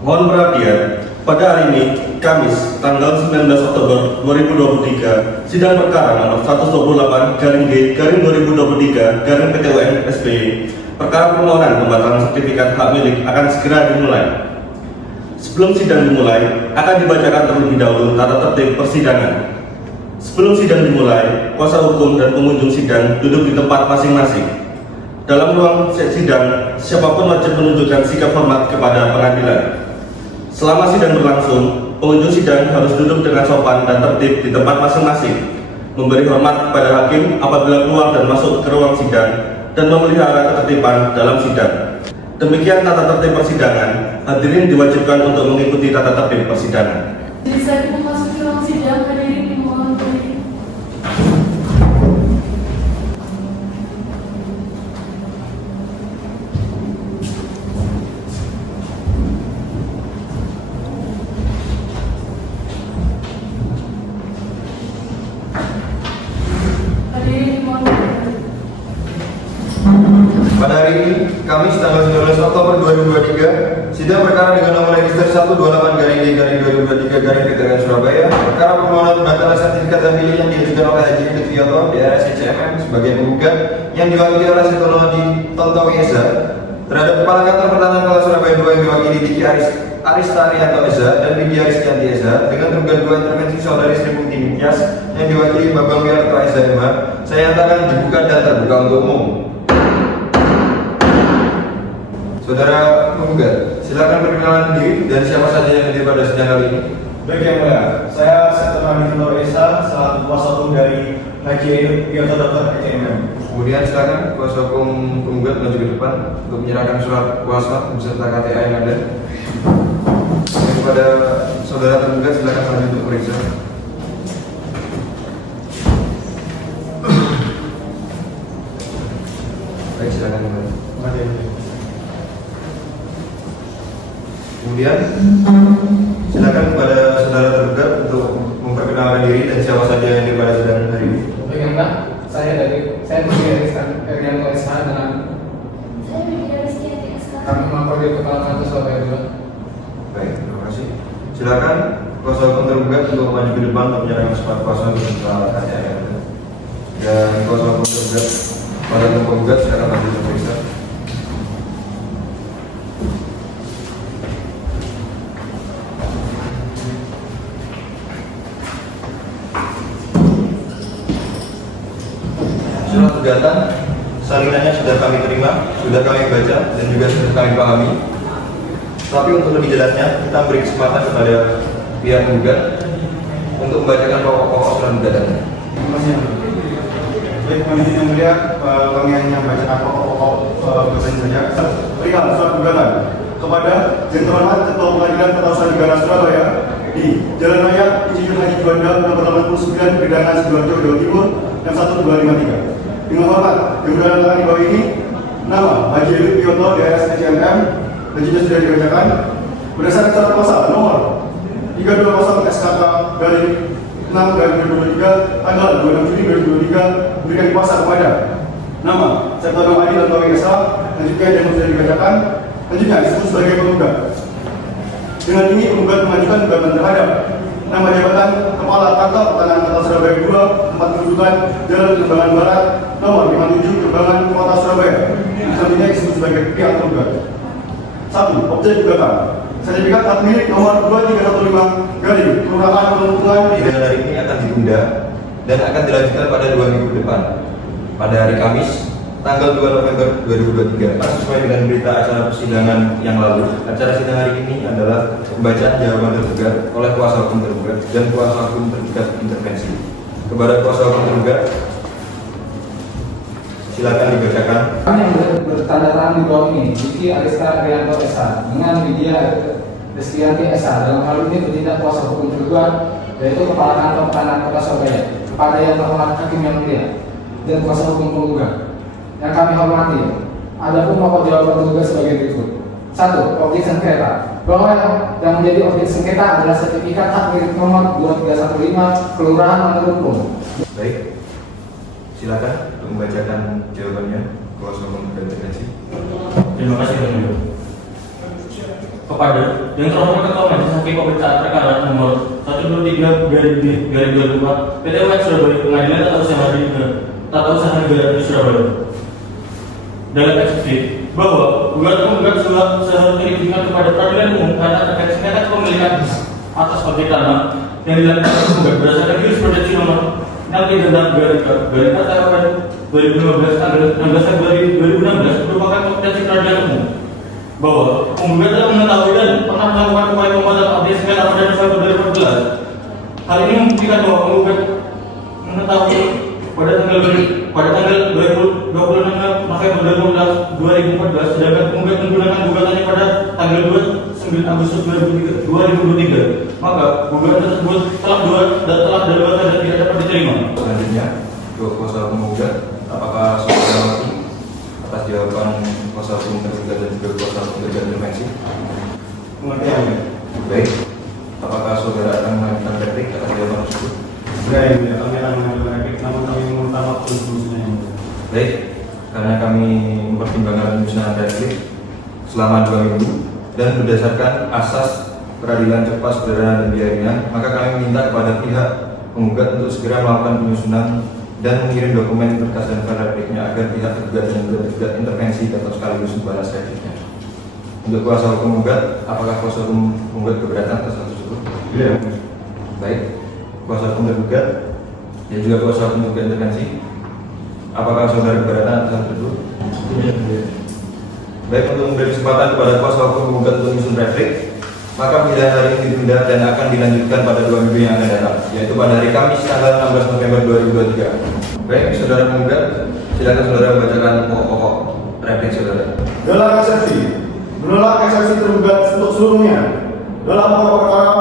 Mohon perhatian, pada hari ini, Kamis, tanggal 19 Oktober 2023, sidang perkara nomor 128 garing D garing 2023 garing PTUN SBY, perkara permohonan pembatalan sertifikat hak milik akan segera dimulai. Sebelum sidang dimulai, akan dibacakan terlebih dahulu tata tertib persidangan. Sebelum sidang dimulai, kuasa hukum dan pengunjung sidang duduk di tempat masing-masing. Dalam ruang sidang, siapapun wajib menunjukkan sikap hormat kepada pengadilan. Selama sidang berlangsung, pengunjung sidang harus duduk dengan sopan dan tertib di tempat masing-masing, memberi hormat kepada hakim apabila keluar dan masuk ke ruang sidang, dan memelihara ketertiban dalam sidang. Demikian tata tertib persidangan. Hadirin diwajibkan untuk mengikuti tata tertib persidangan. Bisa memasuki ruang sidang, hadirin dimohon berdiri. Pada hari ini, Kamis tanggal 19 Oktober 2023, sidang perkara dengan nomor register 128-2023 Surabaya, perkara permohonan pembatalan sertifikat hak milik yang diajukan oleh Haji Fitriyoto di RSCCMM sebagai penggugat yang diwakili oleh Setono di Tontowi Esa terhadap Kepala Kantor Pertahanan Kota Surabaya 2 yang diwakili Diki Aristarianto Esa dan Widya Aristianti Esa dengan tergugat 2 intervensi saudari Sri Mukti Nityas yang diwakili Bambang Wiarto Esa MH, saya nyatakan dibuka dan terbuka untuk umum. Saudara penggugat, silakan perkenalan diri dan siapa saja yang hadir pada sidang kali ini. Baik yang mulia, saya Setono Tontowi Esa selaku kuasa hukum dari Haji Fitriyoto Dr. HCMM. Kemudian silakan kuasa hukum penggugat maju ke depan untuk menyerahkan surat kuasa beserta KTA yang ada. Kepada saudara tergugat silakan maju untuk periksa. Baik, silakan kembali. Kemudian silakan kepada saudara tergugat untuk memperkenalkan diri dan siapa saja yang hadir pada sidang hari ini. Baik, Mbak. Saya Widya Aristianto Esa dengan kami mengakui Kepala Kantor Surabaya 2. Baik, terima kasih. Silakan kuasa hukum tergugat untuk maju ke depan untuk menyerahkan surat kuasa beserta KTA. Dan kuasa hukum tergugat pada penggugat silakan maju untuk periksa. Surat gugatan salinannya sudah kami terima, sudah kami baca dan juga sudah kami pahami. Tapi untuk lebih jelasnya, kita beri kesempatan kepada pihak penggugat untuk membacakan pokok-pokok surat gugatannya. Terima kasih. Baik, Majelis yang mulia, kami hanya membacakan pokok-pokok gugatan saja. Perihal surat gugatan kepada Yang Terhormat Ketua Pengadilan Tata Usaha Negara Surabaya di Jalan Raya Insinyur Haji Juanda nomor 89 Gedangan Sidoarjo, Jawa Timur yang 1253. Dengan hormat, yang berada di bawah ini nama Haji Fitriyoto di RSCCMM dan juga sudah dibacakan berdasarkan surat kuasa nomor 320 SKK dari 6 dari 2023 tanggal 26 Juni 2023 memberikan kuasa kepada nama Setono Tontowi Esa dan juga yang sudah dibacakan dan juga disebut sebagai penggugat. Dengan ini penggugat mengajukan gugatan terhadap nama jabatan Kepala Kantor Pertahanan Kota Surabaya 2, tempat kedudukan Jalan Kembangan Barat, nomor 57 Kembangan Kota Surabaya. Selanjutnya disebut sebagai pihak tergugat. 1. Objek gugatan sertifikat hak milik nomor 2315 garing Kelurahan Penghubungan di Sidang hari ini akan ditunda dan akan dilanjutkan pada 2 minggu ke depan. Pada hari Kamis, tanggal 2 November 2023. Sesuai dengan berita acara persidangan yang lalu, acara sidang hari ini adalah pembacaan jawaban tergugat oleh kuasa hukum tergugat dan kuasa hukum tergugat intervensi. Kepada kuasa hukum tergugat, silakan dibacakan. Kami yang bertanda tangan di bawah ini, Diki Aristarianto Esa dengan Widya Aristianti Esa dalam hal ini bertindak kuasa hukum tergugat, yaitu Kepala Kantor Pertahanan Kota Surabaya, kepada Yang Terhormat Hakim yang mulia dan kuasa hukum penggugat. Yang kami hormati, adapun pokok jawaban tergugat sebagai berikut. 1. Objek sengketa, bahwa yang menjadi objek sengketa adalah sertifikat hak milik nomor 2315 Kelurahan Manurung. Baik, silakan untuk membacakan jawabannya kuasa hukum intervensi. Terima kasih. kepada yang terhormat Ketua Majelis Hakim Pemeriksaan Perkara nomor 123/2004 PT UN Surabaya Pengadilan Tata Usaha Negara di Surabaya. Dalam eksepsi bahwa gugat seharusnya diberikan kepada peradilan umum karena terkait sengketa kepemilikan atas objek tanah yang dilakukan penggugat berdasarkan jurisprudensi nomor 63/2015 tanggal 16 Februari 2016 merupakan kompetensi peradilan umum bahwa penggugat telah mengetahui dan pernah melakukan upaya pembatalan objek sengketa pada November 2014. Hal ini membuktikan bahwa penggugat mengetahui pada tanggal 26 November 2014, sedangkan penggugat menggunakan gugatannya pada tanggal 29 Agustus 2023. Maka gugatan tersebut telah darurat dan tidak dapat diterima. Selanjutnya, kuasa hukum penggugat, apakah saudara mengerti atas jawaban kuasa hukum tergugat dan juga kuasa hukum tergugat intervensi? Mengerti yang mulia. Baik, apakah saudara akan mengajukan replik atas jawaban tersebut? Enggak yang mulia, kami akan mengajukan replik, namun kami meminta waktu seterusnya yang mulia. Baik, karena kami mempertimbangkan penyusunan replik selama 2 minggu dan berdasarkan asas peradilan cepat, sederhana, dan biaya ringan, maka kami meminta kepada pihak penggugat untuk segera melakukan penyusunan dan mengirim dokumen berkas dan file repliknya agar pihak tergugat dan tergugat intervensi atau sekaligus membalas repliknya. Untuk kuasa hukum penggugat, apakah kuasa hukum penggugat keberatan atas hal tersebut? Iya. Baik, kuasa hukum tergugat dan juga kuasa hukum tergugat intervensi, apakah saudara keberatan atas hal tersebut? Baik, untuk memberi kesempatan kepada kuasa hukum penggugat untuk menyusun replik, maka pemilihan hari ini ditunda dan akan dilanjutkan pada 2 minggu yang akan datang, yaitu pada hari Kamis tanggal 16 November 2023. Baik, saudara penggugat, silakan saudara membacakan pokok-pokok replik saudara. Dalam eksepsi, menolak eksepsi tergugat untuk seluruhnya. Dalam pokok perkara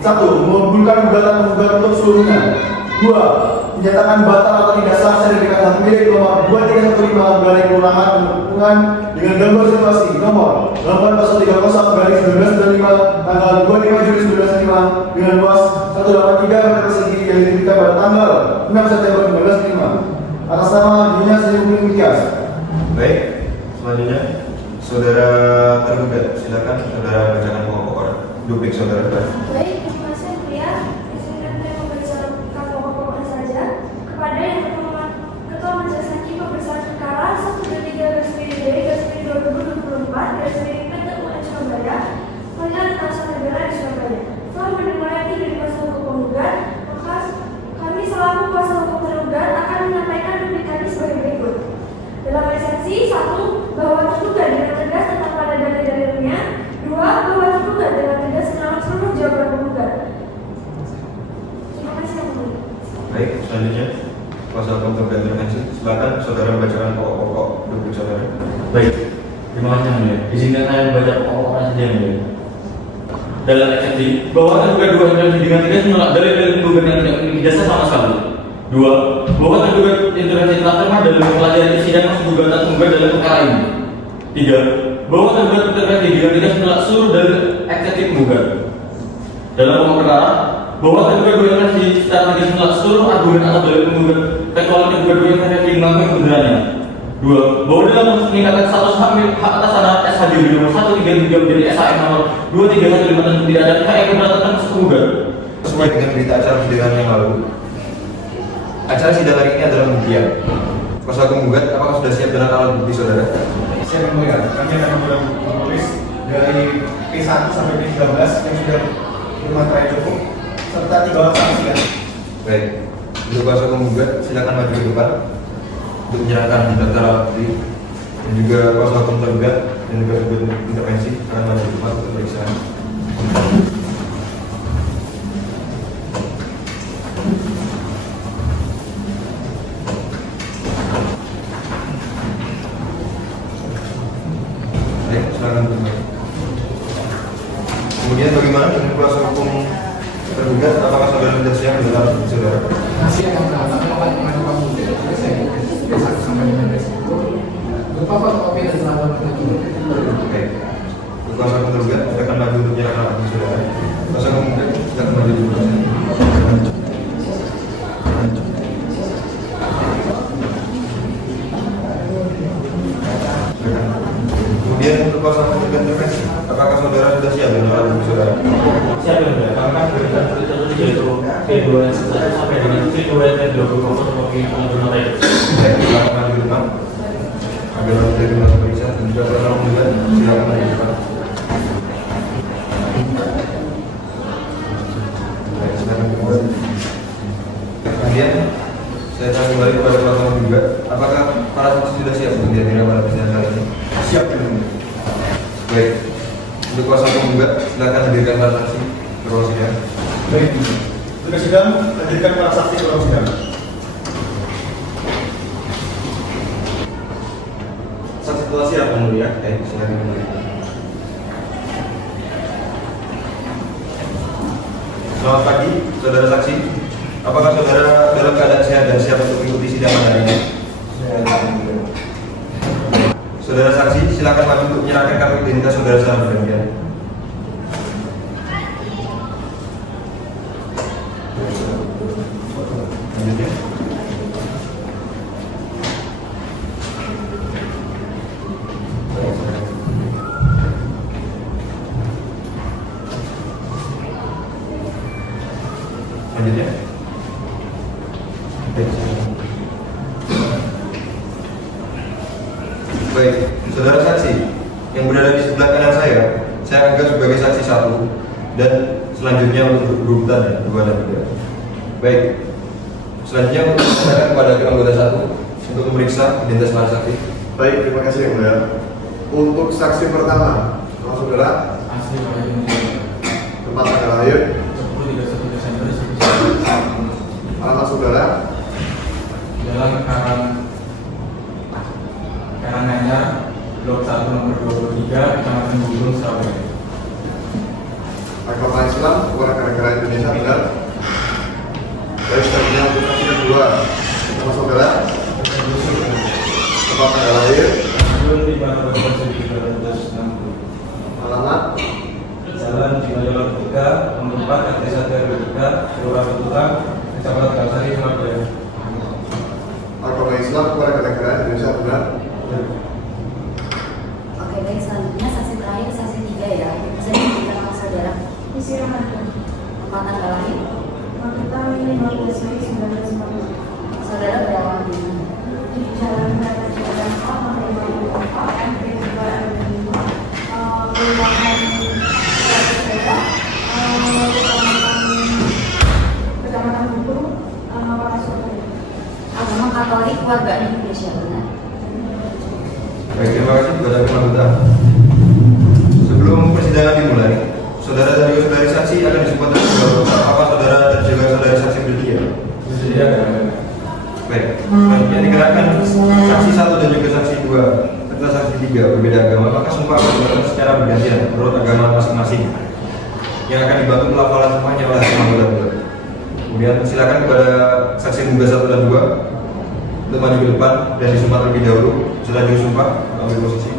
1. Mengabulkan gugatan penggugat untuk seluruhnya. 2. Menyatakan batal atau tidak sah sertifikat hak milik nomor 2315/Kelurahan dengan gambar situasi nomor 830/1995 tanggal 25 Juli 1995 dengan luas 183 meter persegi yang diterbitkan pada tanggal 6 September 1995 atas nama Dunia Sri Umum Mikias. Baik, selanjutnya saudara tergugat, silakan saudara bacakan pokok-pokok duplik saudara. Baik, terima kasih Mulia. Izinkan saya membacakan pokok-pokoknya saja. Kepada yang pertama, Ketua Majelis Hakim Pemeriksaan Perkara 123/2024 PT UN Surabaya, Pengadilan Tata Negara di Surabaya. Setelah mendengar dari kuasa hukum penggugat, maka kami selaku kuasa hukum tergugat akan menyampaikan duplikannya sebagai berikut. Dalam eksepsi 1. Bahwa tergugat dengan tegas tentang pada dalil-dalilnya. 2. Bahwa tergugat dengan tegas menolak seluruh jawaban penggugat. Terima kasih yang mulia. Baik, selanjutnya kuasa hukum tergugat intervensi, silakan saudara membacakan pokok-pokok duplik saudara. Baik, terima kasih yang mulia. Izinkan saya membaca pokok-pokoknya saja yang mulia. Dalam eksepsi bahwa tergugat dua intervensi dengan tegas menolak dalil-dalil penggugat yang tidak memiliki dasar sama sekali. 2. Bahwa tergugat intervensi telah cermat dalam mempelajari sidang gugatan penggugat dalam perkara ini. 3. Bahwa tergugat intervensi dengan tegas menolak seluruh dalil eksepsi penggugat. Dalam pokok perkara, bahwa tergugat dua intervensi secara tegas menolak seluruh argumen atau dalil penggugat kecuali tergugat dua intervensi mengakui kebenarannya. 2. Bahwa dalam proses meningkatkan status hak atas tanah SHG nomor 133 menjadi SHM nomor 2315 dan tidak ada pihak yang keberatan atas penggugat. Sesuai dengan berita acara persidangan yang lalu, acara sidang hari ini adalah pembuktian. Kuasa hukum penggugat, apakah sudah siap dengan alat bukti saudara? Saya mulia, kami akan menulis dari P1 sampai P13 yang sudah bermaterai cukup serta 3 orang saksi. Baik, untuk kuasa hukum penggugat, silakan maju ke depan untuk menyerahkan daftar alat bukti dan juga kuasa hukum tergugat dan juga tergugat intervensi akan maju ke depan untuk pemeriksaan. Baik, silakan kembali. Kemudian bagaimana dengan kuasa hukum tergugat? Apakah saudara sudah siap dengan alat bukti saudara? Masih akan melakukan pengaduan penggugat. Saya besok sampai dengan besok. Lupa fotokopi dan laporan penggugat. Oke. Kuasa hukum tergugat silakan maju untuk menyerahkan alat bukti saudara. Kuasa hukum penggugat silakan maju dulu. Kemudian untuk kuasa hukum tergugat intervensi, apakah saudara saudara sudah siap dengan alat bukti saudara? Siap ya mulia, kami kan berikan berita yaitu P2 sampai dengan P2 dan 20 kopi pengaduan lain. Baik, silakan maju ke depan. Agar nanti kita periksa dan juga para penggugat silakan maju ke depan. Baik, silakan kembali. Kemudian saya tanya kembali kepada para penggugat, apakah para saksi sudah siap untuk dihadirkan pada persidangan kali ini? Siap yang mulia. Baik, untuk kuasa penggugat silakan hadirkan para saksi ke ruang sidang. Baik, sudah sidang, hadirkan para saksi ke ruang sidang. Saksi telah siap yang mulia. Baik, silakan kembali. Selamat pagi, saudara saksi. Apakah saudara dalam keadaan sehat dan siap untuk mengikuti sidang hari ini? Saudara saksi, silakan maju untuk menyerahkan kartu identitas saudara secara bergantian. Lanjutnya. Lanjutnya. Baik, saudara saksi yang berada di sebelah kanan saya anggap sebagai saksi satu dan selanjutnya untuk berurutan ya, 2 dan 3. Baik, selanjutnya untuk menyampaikan kepada anggota 1 untuk memeriksa identitas para saksi. Baik, terima kasih yang mulia. Untuk saksi pertama, nama saudara, Asli Pak Haji Mulia. tempat tanggal lahir, 10 Desember 1999. alamat saudara, Jalan Karanganyar, Blok 1 nomor 23, Kecamatan Gubeng, Surabaya. agama Islam, warga negara Indonesia, benar. Baik, selanjutnya untuk saksi kedua, nama saudara, tempat tanggal lahir, Belum 5 November 1960. alamat, Jalan Cimajalan 3, nomor 4, RT 1 RW 3, Kelurahan Betutang, Kecamatan Kalsari, Surabaya. agama Islam, warga negara Indonesia, benar. Oke, baik, selanjutnya saksi terakhir, saksi 3 ya. Bisa diberikan nama saudara. Isi Ramadan. Tempat tanggal lahir. Kita 15 Mei 1990. Saudara beralamat di mana? Di Jalan Raya Jalan A, nomor 54, MT 2 RW 5, Kelurahan Kecamatan Gubeng, Kota Surabaya. Agama Katolik, warga Indonesia, benar. Baik, terima kasih kepada anggota. Sebelum persidangan dimulai, saudara dan juga saudari saksi akan disebut apa saudara dan juga saudari saksi bersedia. Bersedia kan? Baik, selanjutnya digerakkan saksi 1 dan juga saksi 2 serta saksi 3 berbeda agama, maka sumpah akan dilakukan secara bergantian menurut agama masing-masing yang akan dibantu pelafalan semuanya oleh semua anggota. Kemudian silakan kepada saksi muda 1 dan 2 untuk maju ke depan dan disumpah terlebih dahulu. Setelah disumpah, ambil posisi.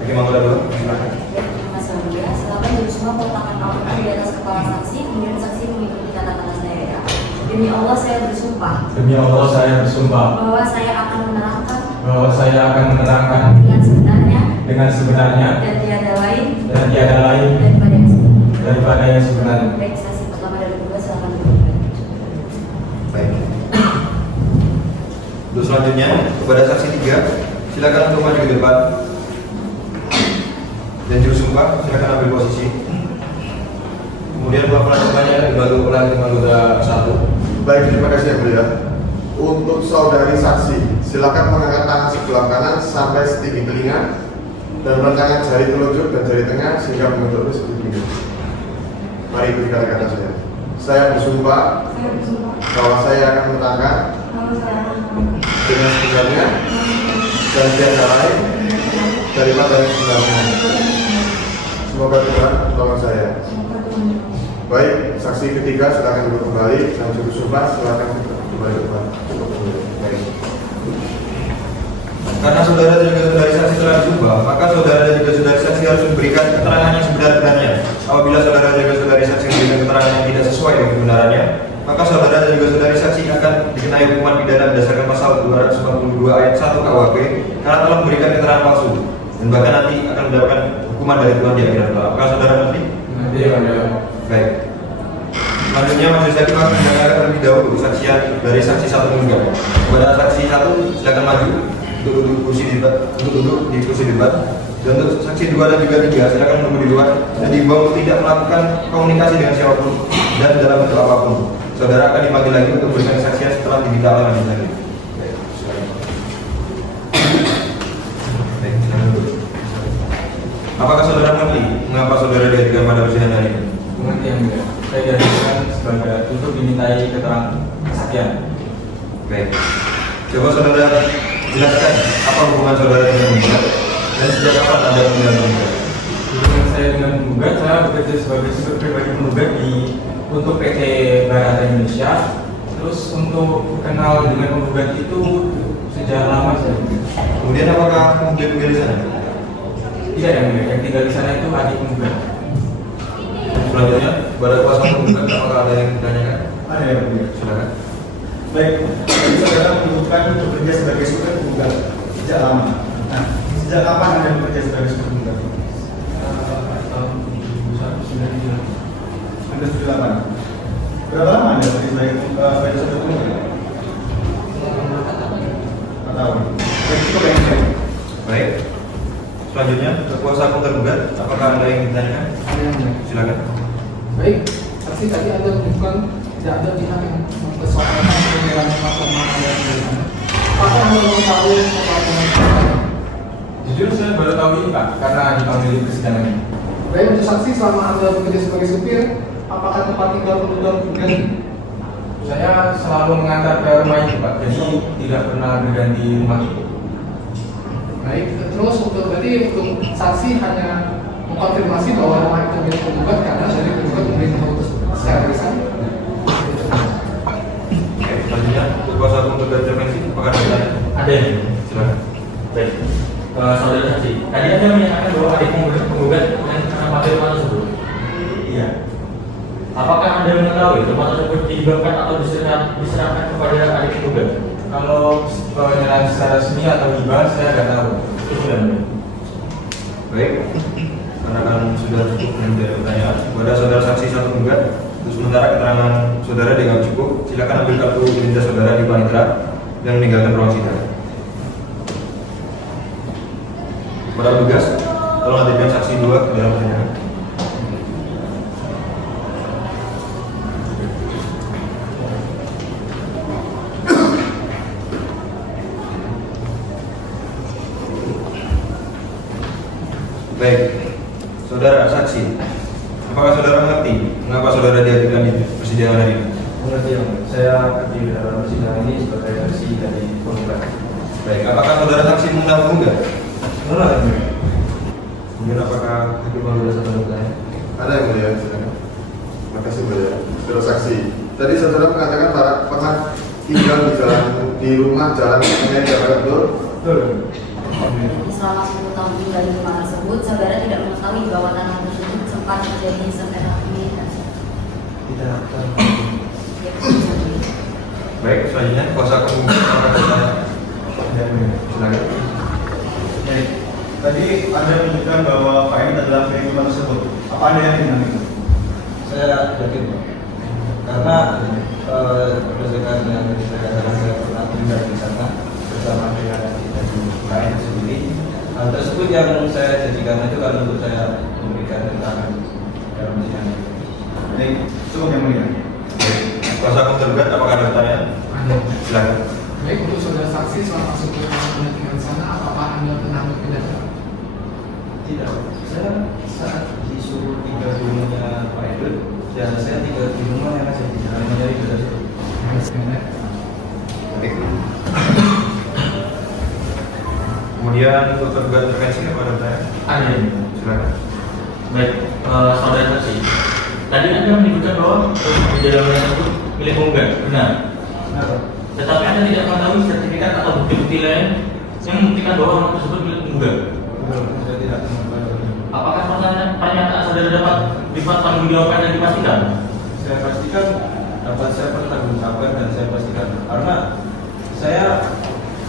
Oke, mangga dulu. Silakan. Ya, terima kasih mulia. Silakan jadi semua meletakkan tangan di atas kepala saksi, kemudian saksi mengikuti kata-kata saya ya. Demi Allah saya bersumpah Demi Allah saya bersumpah bahwa saya akan menerangkan bahwa saya akan menerangkan dengan sebenarnya dan tiada lain daripada yang sebenarnya. daripada yang sebenarnya. Baik, saksi pertama dan kedua silakan berikan. Baik. Untuk selanjutnya kepada saksi 3, silakan untuk maju ke depan dan juru sumpah silakan ambil posisi. Kemudian pelaporan semuanya dibantu oleh anggota 1. Baik, terima kasih yang mulia. Untuk saudari saksi, silakan mengangkat tangan sebelah kanan sampai setinggi telinga dan meletakkan jari telunjuk dan jari tengah sehingga membentuk seperti ini. Mari ikuti kata-kata saya. Saya bersumpah Saya bersumpah bahwa saya akan menerangkan bahwa saya akan dengan sebenarnya dan tiada lain daripada yang sebenarnya. Semoga Tuhan tolong saya. Baik, saksi ketiga silakan duduk kembali dan juru sumpah silakan kembali ke depan. Baik. Karena saudara dan juga saudari saksi telah disumpah, maka saudara dan juga saudari saksi harus memberikan keterangan yang sebenar-benarnya. Apabila saudara dan juga saudari saksi memberikan keterangan yang tidak sesuai dengan kebenarannya, maka saudara dan juga saudari saksi akan dikenai hukuman pidana berdasarkan pasal 242 ayat 1 KUHP karena telah memberikan keterangan palsu. dan bahkan nanti akan mendapatkan hukuman dari Tuhan di akhirat kelak. Apakah saudara mengerti? Iya. Baik. Selanjutnya majelis hakim akan mendengarkan terlebih dahulu kesaksian dari saksi satu menggugat. Kepada saksi satu silakan maju untuk duduk di kursi debat. Dan untuk saksi 2 dan juga 3 silakan menunggu di luar dan diimbau untuk tidak melakukan komunikasi dengan siapapun dan dalam bentuk apapun. Saudara akan dipanggil lagi untuk memberikan kesaksian setelah diminta oleh majelis hakim. Baik, silakan duduk. Apakah saudara mengerti mengapa saudara dihadirkan pada persidangan hari ini? Mengerti yang mulia. Saya dihadirkan sebagai untuk dimintai keterangan kesaksian. Baik. Coba saudara jelaskan apa hubungan saudara dengan menggugat dan sejak kapan Anda mengenal menggugat? Hubungan saya dengan penggugat, saya bekerja sebagai supir pribadi penggugat untuk PT Barata Indonesia. Terus untuk kenal dengan penggugat itu sejak lama saya. Kemudian apakah kamu tinggal di sana? Tidak yang mulia. Yang tinggal di sana itu adik penggugat. Selanjutnya, pada kuasa penggugat apakah ada yang ditanyakan? Ada yang mulia. Silakan. Baik, jadi saudara menyebutkan bekerja sebagai supir penggugat sejak lama. Nah, sejak kapan Anda bekerja sebagai supir penggugat? Tahun 2009. Anda sudah lama. Berapa lama Anda bekerja sebagai supir penggugat? 4 tahun. Baik, cukup yang baik. Baik. Selanjutnya, kuasa hukum tergugat apakah ada yang ditanyakan? Ada yang mulia. Silakan. Baik, saksi tadi Anda menyebutkan tidak ada pihak yang mempersoalkan penyelenggaraan platform yang sana. Apakah Anda mengetahui platform? Jujur saya baru tahu ini Pak, karena dipanggil di persidangan ini. Baik, untuk saksi selama Anda bekerja sebagai supir, apakah tempat tinggal penggugat berganti? Saya selalu mengantar ke rumah itu Pak, jadi tidak pernah berganti rumah itu. Baik, terus berarti untuk saksi hanya mengkonfirmasi bahwa rumah itu milik penggugat karena dari penggugat memberi tahu secara lisan. Oke, selanjutnya, untuk kuasa hukum tergugat intervensi apakah ada yang ditanyakan? Ada yang Silakan. baik. Saudara saksi, tadi Anda menyatakan bahwa adik penggugat yang pakai rumah tersebut. Iya. Apakah Anda mengetahui rumah tersebut dihibahkan atau diserahkan kepada adik penggugat? Kalau penyerahan secara resmi atau hibah saya tidak tahu. Itu sudah ada. Baik. Karena kan sudah cukup dari pertanyaan kepada saudara saksi satu penggugat. Untuk sementara keterangan saudara dianggap cukup. Silakan ambil kartu identitas saudara di panitera dan meninggalkan ruang sidang. Kepada petugas, tolong hadirkan saksi 2 ke dalam persidangan. Baik, saudara saksi, apakah saudara mengerti mengapa saudara dihadirkan di persidangan hari ini? Mengerti yang saya hadir dalam persidangan ini sebagai saksi dari penggugat. Baik, apakah saudara saksi mengenal penggugat? Mengenal. Kemudian apakah hakim mengambil satu pertanyaan? Ada yang mulia, silakan. Terima kasih mulia. Saudara saksi, tadi saudara mengatakan pernah tinggal di rumah jalan Medan Jakarta, betul? Betul. Selama 10 tahun tinggal di rumah tersebut, saudara tidak mengetahui bahwa tanah tersebut sempat terjadi sengketa pemilikan. Tidak tahu. Ya, betul. Baik, selanjutnya kuasa hukum akan bertanya. Silakan. Baik. Tadi Anda menyebutkan bahwa Pak ini adalah pemilik rumah tersebut. Apa Anda yakin dengan itu? Saya yakin Pak. Karena berdasarkan yang tadi saya katakan saya pernah tinggal di sana bersama dengan lain sendiri. Hal tersebut yang saya jadikan itu kan untuk saya memberikan keterangan dalam persidangan. Baik, cukup yang mulia. Kuasa hukum tergugat apakah ada pertanyaan? Silakan. Baik, untuk saudara saksi selama supir Anda tinggal di sana, apakah Anda pernah berpindah? Tidak, saya saat disuruh tinggal di rumahnya Pak Edwin, dan saya tinggal di rumah yang ada di jalan Mencari Beras. Baik. Kemudian untuk tergugat intervensi kepada pertanyaan? Ada yang Silakan. baik. Saudara saksi, tadi Anda menyebutkan bahwa rumah di dalam tersebut milik penggugat, benar? Benar. Tetapi Anda tidak mengetahui sertifikat atau bukti-bukti lain yang membuktikan bahwa rumah tersebut milik penggugat. Betul, saya tidak mengetahui. Apakah pernyataan saudara dapat dipertanggungjawabkan dan dipastikan? Saya pastikan dapat saya pertanggungjawabkan dan saya pastikan karena saya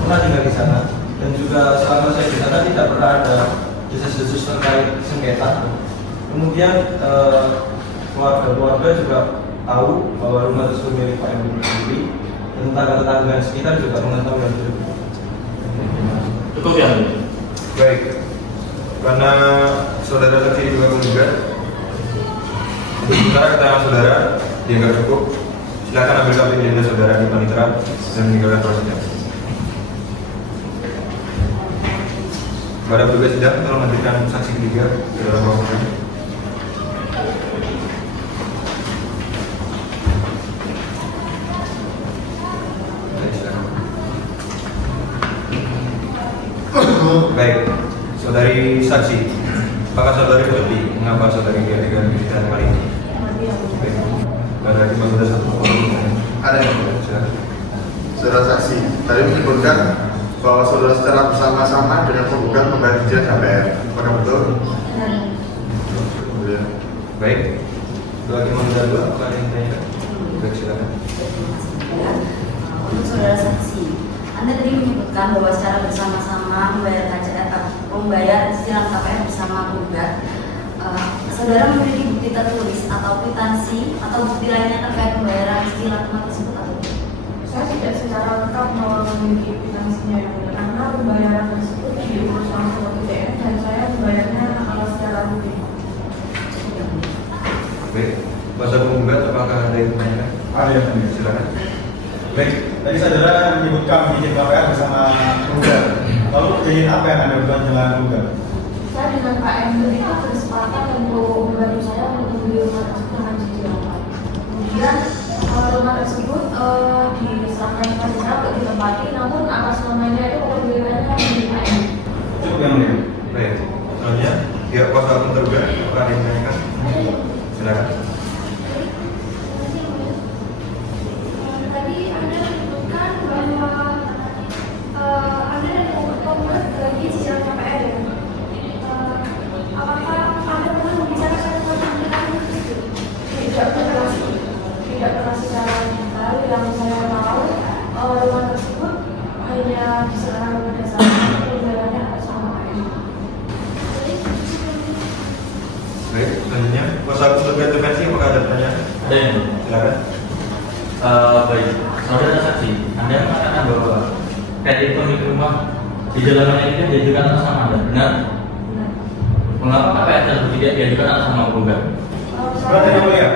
pernah tinggal di sana dan juga selama saya di sana tidak pernah ada desas-desus terkait sengketa. Kemudian keluarga juga tahu bahwa rumah tersebut milik Pak M sendiri, dan tetangga-tetangga sekitar juga mengetahui hal tersebut. Cukup ya? Baik, karena saudara saksi juga menggugat, untuk sementara keterangan saudara dianggap cukup. Silakan ambil kembali identitas saudara di panitera dan meninggalkan proses. Pada petugas sidang, tolong hadirkan saksi ketiga ke dalam ruang sidang. Baik, saudari saksi, apakah saudari mengerti mengapa saudari dihadirkan di sidang kali ini? Baik, pada lagi ada satu Ada yang silakan. saudara saksi tadi menyebutkan bahwa saudara secara bersama-sama dengan penggugat membayar izin KPR. Apakah betul? Iya. Baik, lagi ada dua, apa yang ditanyakan? Baik, silakan. Untuk saudara saksi, Anda tadi menyebutkan bahwa secara bersama-sama membayar cicilan KPR bersama penggugat. Saudara memiliki bukti tertulis atau kwitansi atau bukti lainnya terkait pembayaran cicilan rumah tersebut atau tidak? Saya tidak secara lengkap memiliki kwitansinya yang mulia, karena pembayaran tersebut diurus langsung oleh BPN dan saya membayarnya secara rutin. Baik, kuasa penggugat apakah ada yang ditanyakan? Ada yang mulia. Silakan. Baik, tadi saudara menyebutkan izin KPR bersama penggugat. Lalu izin apa yang Anda lakukan dengan penggugat? Saya dengan Pak M itu bersepakat untuk membantu saya untuk membeli rumah tersebut dengan cicilan. Kemudian rumah tersebut diserahkan kepada saya untuk ditempati, namun atas namanya itu kepemilikannya milik Pak M. Cukup yang mulia. Baik, selanjutnya pihak kuasa hukum tergugat apakah ada yang ditanyakan? Silakan. Tadi Anda menyebutkan bahwa Anda dan penggugat bagi cicilan KPR ya. Apakah Anda pernah membicarakan tentang pemilikan itu? Tidak pernah secara detail. Yang saya tahu rumah tersebut hanya diserahkan kepada saya, pembayarannya atas nama Pak M. Baik, selanjutnya kuasa hukum tergugat intervensi apakah ada pertanyaan? Ada yang Silakan. baik, saudara saksi, Anda mengatakan bahwa kredit pemilik rumah di jalan ini diajukan atas nama Anda, benar? Mengapa KPR tersebut tidak diajukan atas nama penggugat? Berarti yang mulia,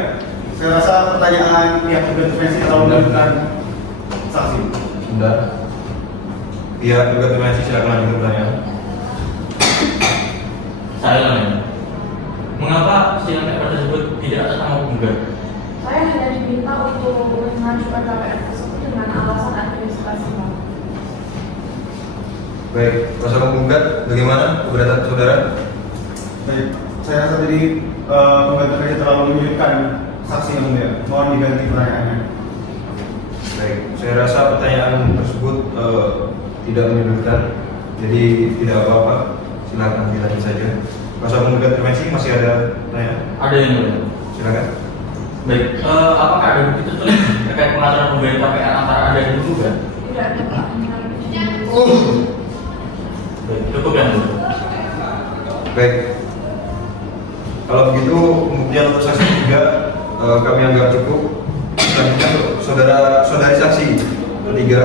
saya rasa pertanyaan pihak tergugat intervensi terlalu melibatkan saksi. Sebentar. Pihak tergugat intervensi silakan lanjutkan pertanyaan. Saya ulangi. Mengapa cicilan KPR tersebut tidak atas nama penggugat? Saya hanya diminta untuk mengajukan KPR tersebut dengan alasan administrasi. Baik, kuasa hukum penggugat bagaimana keberatan saudara? Baik, saya rasa tadi penggugat intervensi terlalu menyulitkan saksi yang mulia. Mohon diganti pertanyaannya. Baik, saya rasa pertanyaan tersebut tidak menyulitkan, jadi tidak apa-apa. Silakan dilanjut saja. Kuasa hukum penggugat intervensi masih ada pertanyaan? Ada yang mulia. Silakan. Baik, apakah ada bukti tertulis terkait pengaturan pembayaran KPR antara Anda dan penggugat? Tidak ada Pak. Baik, cukup yang mulia. Baik. Kalau begitu, kemudian untuk saksi ketiga kami anggap cukup. Selanjutnya untuk saudari saksi ketiga,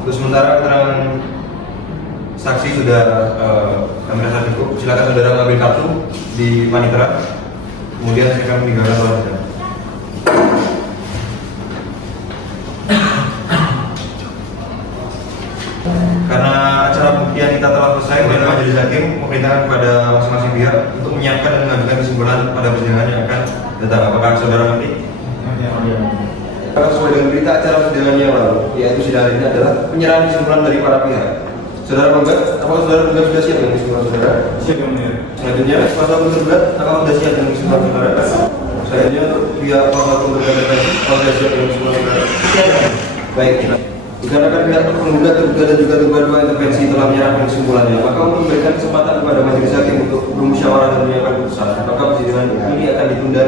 untuk sementara keterangan saksi sudah kami rasa cukup. Silakan saudara mengambil kartu di panitera. Kemudian saya akan meninggalkan ruang sidang. Karena acara pembuktian kita telah selesai, dan majelis hakim memerintahkan kepada masing-masing pihak untuk menyiapkan dan mengajukan kesimpulan pada persidangan yang akan datang. Apakah saudara mengerti? Sesuai dengan berita acara persidangan yang lalu, yaitu sidang ini adalah penyerahan kesimpulan dari para pihak. Saudara penggugat, apakah saudara penggugat sudah siap dengan kesimpulan saudara? Siap yang mulia. Selanjutnya, kuasa hukum tergugat, apakah sudah siap dengan kesimpulan saudara? Selanjutnya untuk pihak kuasa hukum tergugat, apakah sudah siap dengan kesimpulan saudara? Baik. Dikarenakan pihak penggugat, tergugat dan juga dua intervensi telah menyerahkan kesimpulannya, maka untuk memberikan kesempatan kepada majelis hakim untuk bermusyawarah dan menyiapkan keputusan, maka persidangan ini akan ditunda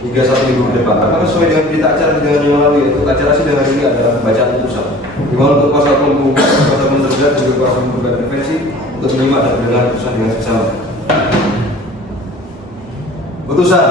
hingga 1 minggu ke depan. Karena sesuai dengan berita acara sidang yang lalu, yaitu acara sidang hari ini adalah pembacaan putusan. Dimana untuk kuasa hukum tergugat juga kuasa hukum tergugat intervensi untuk menerima dan mendengar putusan dengan seksama. Putusan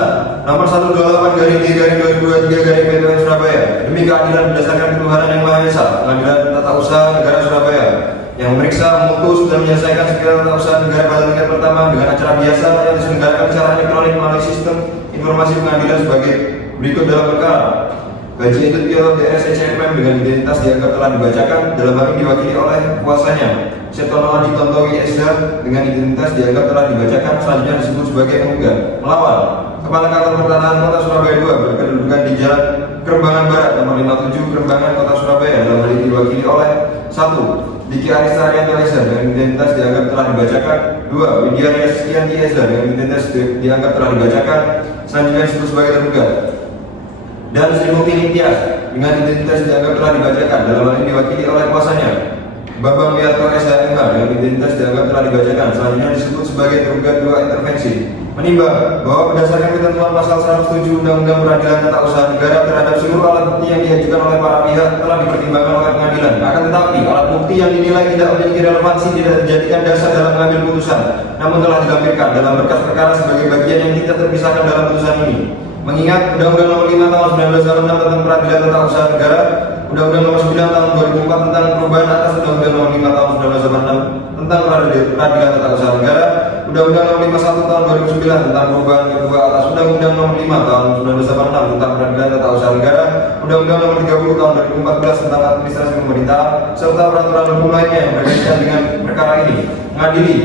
nomor 128/D/2023 Surabaya demi keadilan berdasarkan ketuhanan yang Maha Esa, Pengadilan Tata Usaha Negara Surabaya yang memeriksa, memutus, dan menyelesaikan segala tata usaha negara pada tingkat pertama dengan acara biasa yang diselenggarakan secara elektronik melalui sistem informasi pengadilan sebagai berikut dalam perkara. Gaji Edut Piero DSCMM dengan identitas dianggap telah dibacakan, dalam hal ini diwakili oleh kuasanya Setono Adi Tontowi SH dengan identitas dianggap telah dibacakan, selanjutnya disebut sebagai penggugat. Melawan Kepala Kantor Pertanahan Kota Surabaya 2 berkedudukan di Jalan Kerembangan Barat nomor 57 Kerembangan Kota Surabaya, dalam hal ini diwakili oleh 1. Diki Arista Arianto SH dengan identitas dianggap telah dibacakan. 2. Widya Riaskianti SH dengan identitas dianggap telah dibacakan, selanjutnya disebut sebagai tergugat. Dan Sri Mukti Tias dengan identitas dianggap telah dibacakan, dalam hal ini diwakili oleh kuasanya Bambang Wiarto SHMH dengan identitas dianggap telah dibacakan, selanjutnya disebut sebagai tergugat 2 intervensi. Menimbang bahwa berdasarkan ketentuan pasal 107 Undang-Undang Peradilan Tata Usaha Negara terhadap seluruh alat bukti yang diajukan oleh para pihak telah dipertimbangkan oleh pengadilan. Akan tetapi alat bukti yang dinilai tidak memiliki relevansi tidak dijadikan dasar dalam mengambil putusan, namun telah dilampirkan dalam berkas perkara sebagai bagian yang tidak terpisahkan dalam putusan ini. Mengingat Undang-Undang Nomor 5 Tahun 1996 tentang Peradilan Tata Usaha Negara, Undang-Undang Nomor 9 Tahun 2004 tentang perubahan atas Undang-Undang Nomor 5 Tahun 1996 tentang Peradilan Tata Usaha Negara, Undang-Undang Nomor 51 Tahun 2009 tentang perubahan kedua atas Undang-Undang Nomor 5 Tahun 1996 tentang Peradilan Tata Usaha Negara, Undang-Undang Nomor 30 Tahun 2014 tentang Administrasi Pemerintahan, serta peraturan hukum lainnya yang berkaitan dengan perkara ini. Mengadili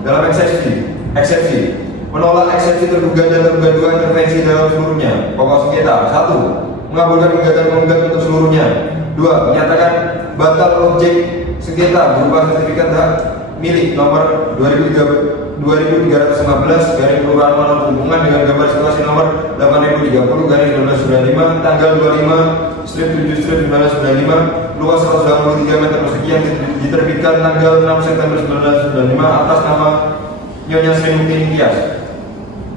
dalam eksepsi menolak eksepsi tergugat dan tergugat 2 intervensi dalam seluruhnya. Pokok sengketa 1. Mengabulkan gugatan penggugat untuk seluruhnya. 2. Menyatakan batal objek sengketa berupa sertifikat hak milik nomor 2315 garing Kelurahan Manor Hubungan dengan gambar situasi nomor 8030 garing 1995 tanggal 25/7/1995 luas 183 meter persegi yang diterbitkan tanggal 6 September 1995 atas nama Nyonya Sri Mukti Tias.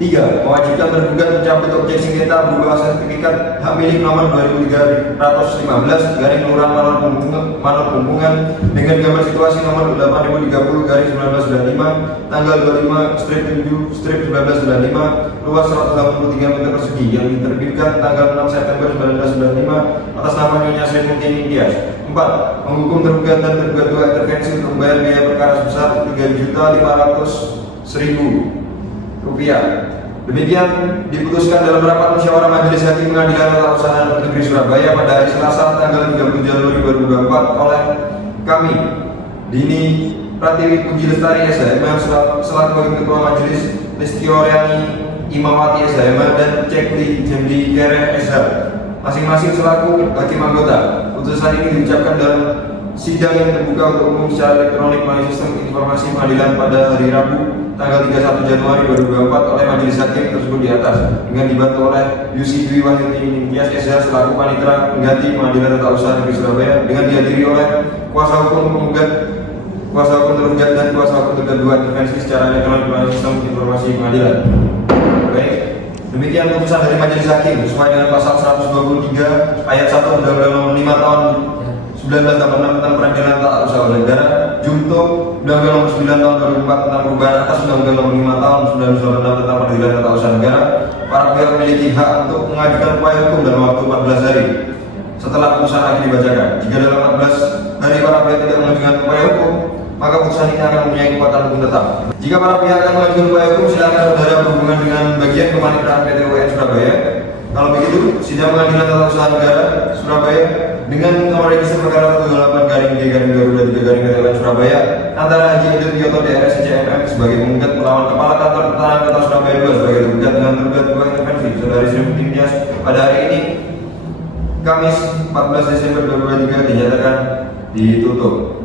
3. Mewajibkan tergugat mencabut objek sengketa berupa sertifikat hak milik nomor 2315 garing Kelurahan Manor Hubungan dengan gambar situasi nomor 8030 garing 1995 tanggal 25/7/1995 luas 183 meter persegi yang diterbitkan tanggal 6 September 1995 atas nama Nyonya Sri Mukti Tias. 4. Menghukum tergugat dan tergugat 2 intervensi untuk membayar biaya perkara sebesar Rp3.500.000. Demikian diputuskan dalam rapat musyawarah Majelis Hakim Pengadilan Tata Usaha Negeri Surabaya pada hari Selasa tanggal 30 Januari 2024 oleh kami Dini Pratiwi Puji Lestari SHM selaku Hakim Ketua Majelis, Listioreani Imawati SHM dan Cekli Jemdi Kereh SH masing-masing selaku hakim anggota. Putusan ini diucapkan dalam sidang yang terbuka untuk umum secara elektronik melalui sistem informasi pengadilan pada hari Rabu tanggal 31 Januari 2024 oleh Majelis Hakim tersebut di atas dengan dibantu oleh Yusi Dwi Wahyudi Ningtyas SH selaku panitera pengganti Pengadilan Tata Usaha Negeri Surabaya dengan dihadiri oleh kuasa hukum penggugat, kuasa hukum tergugat dan kuasa hukum tergugat 2 intervensi secara elektronik melalui sistem informasi pengadilan. Baik, demikian putusan dari Majelis Hakim sesuai dengan pasal 123 ayat 1 Undang-Undang Nomor 5 Tahun 1986 tentang Peradilan Tata Usaha Negara, junto Undang-Undang Nomor 9 Tahun 2004 tentang perubahan atas Undang-Undang Nomor 5 Tahun 1996 tentang Peradilan Tata Usaha Negara. Para pihak memiliki hak untuk mengajukan upaya hukum dalam waktu 14 hari setelah putusan akhir dibacakan. Jika dalam 14 hari para pihak tidak mengajukan upaya hukum, maka putusan ini akan mempunyai kekuatan hukum tetap. Jika para pihak akan mengajukan upaya hukum, silakan saudara berhubungan dengan bagian kepaniteraan PT UN Surabaya. Kalau begitu, sidang Pengadilan Tata Usaha Negara Surabaya dengan nomor register perkara 128/G/Garuda 3 Surabaya antara Haji Edut Piero DSCMM sebagai penggugat melawan Kepala Kantor Pertanahan Kota Surabaya 2 sebagai tergugat dengan tergugat 2 intervensi saudari Sri Mukti Tias pada hari ini Kamis 14 Desember 2023 dinyatakan ditutup.